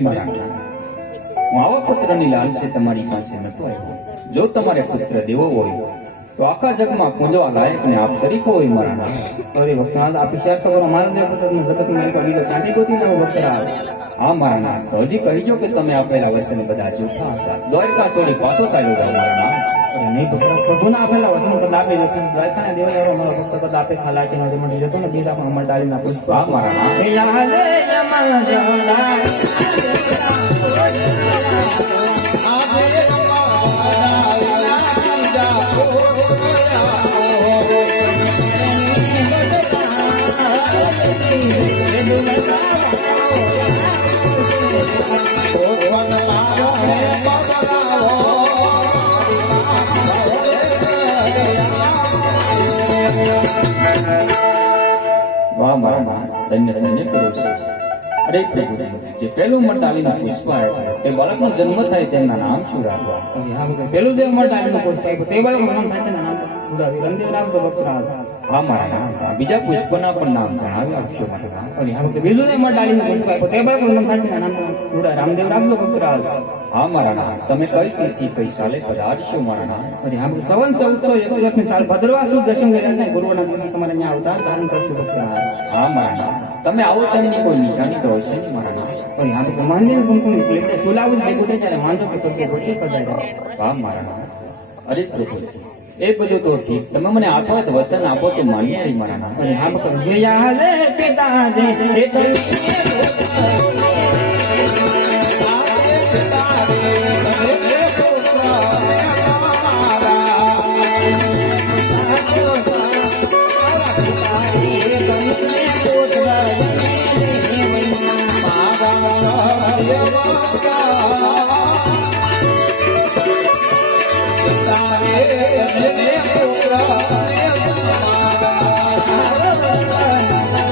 મારા નાથ, હું આવા લાલસે તમારી પાસે નતો આવ્યો. જો તમારે પુત્ર દેવો હોય તો આખા જગમાં પૂંજવા લાયક ને આપ શરીકો હોય મારા અરે ભક્તનાથ આપ શેર ખબર મારા દેવ પુસ્તકમાં જગત મારી પાસે બીજો ચાંદી ગોતી ને ભક્તરાજ? હા મારા નાથ હજી કહીજો કે તમે આપેલા વચન બધા જૂઠા હતા. દ્વારકા છોડી પાછો ચાલ્યો જાવ મારા નહીં પ્રભુના આપેલા વચન પર આપી દ્વારકાના દેવ અમારા ભક્ત પર આપે ખાલાટી નો મને જતો ને, બીજા પણ અમર મારા નાથ એ યાદે યમન જડા વાહ મારા ધન્ય ધન્ય કરો છો. અરે પ્રભુ જે પહેલું મટાલીનું પુષ્પ એ બાળકનો જન્મ થાય તેમના નામ શું રાખવા? ભક્ત પેલું જે તે બાદ નામ થાય છે નામ? ઉડાવી રંદેવ નામ તો ભક્તરાજ. હા મારા નાથ બીજા પુષ્પના પણ નામ જણાવી આપશો મારા અરે હા બીજું જે ડાળી પુષ્પ આપ્યું તે બાદ નામ નામ થોડા રામદેવ રાખજો ભક્તરાજ હા, મારા નામ. તમે કઈ તિથિ કઈ સાલે પધારશો, મારા નામ? અને હા સવન ચૌદસો એકસો એકની સાલ ભદ્રવા સુદ દશમ ગયા ગુરુના દિવસે તમારે અહીંયા અવતાર ધારણ કરશું હા, મારા નામ. તમે આવો તેમની કોઈ નિશાની તો હશે નહીં મારા નામ? પણ હા તો મંદિર કુમકુમ એટલે સુલાવું જ ત્યારે વાંધો કે તો ભોજી પડાય હા, મારા નામ. અરે પ્રભુ એ બધું તો ઠીક. તમે મને આત્મત વસન આપો તો માન્ય રહી મારા પિતા જે એ તો અરે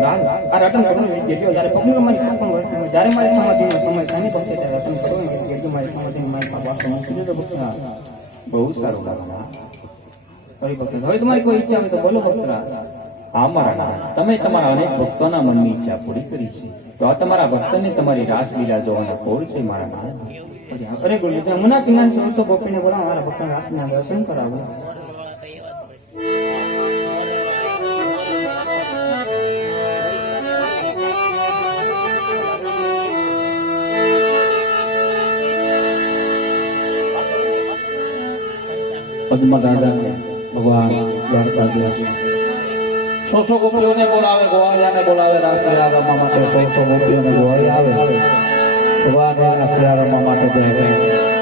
ભગવાન આ રટન કરું ને જેટલો જ્યારે પગનું મારી સાપણ વસ્તુ જ્યારે મારી સમાધિનો સમય થાય ભક્તિ ત્યારે રટન કરું ને જેટલું મારી સમાધિનો મારી પાસે વાસ્તવ મૂકી દીધો ભક્તરાજ બહુ સારું હરિ ભક્ત. હવે તમારી કોઈ ઈચ્છા હોય તો બોલો હા મારા તમે તમારા અનેક ભક્તોના મનની ઈચ્છા પૂરી કરી છે. તો આ તમારા ભક્તને તમારી રાસલીલા જોવાનો કોળ છે મારા નાથ. અરે ગુરુ ત્યાં મુના પિના ગોપીને બોલાવો મારા ભક્તના હાથના દર્શન કરાવો. પદ્મા દાદા ભગવાન દ્વારકાધીશ સો સો ગોપીઓને બોલાવે ગોવાળિયાને બોલાવે રાસલીલા રમવા માટે સો સો ગોપીઓને ગોવાળી આવે ભગવાન રાસલીલા રમવા માટે બે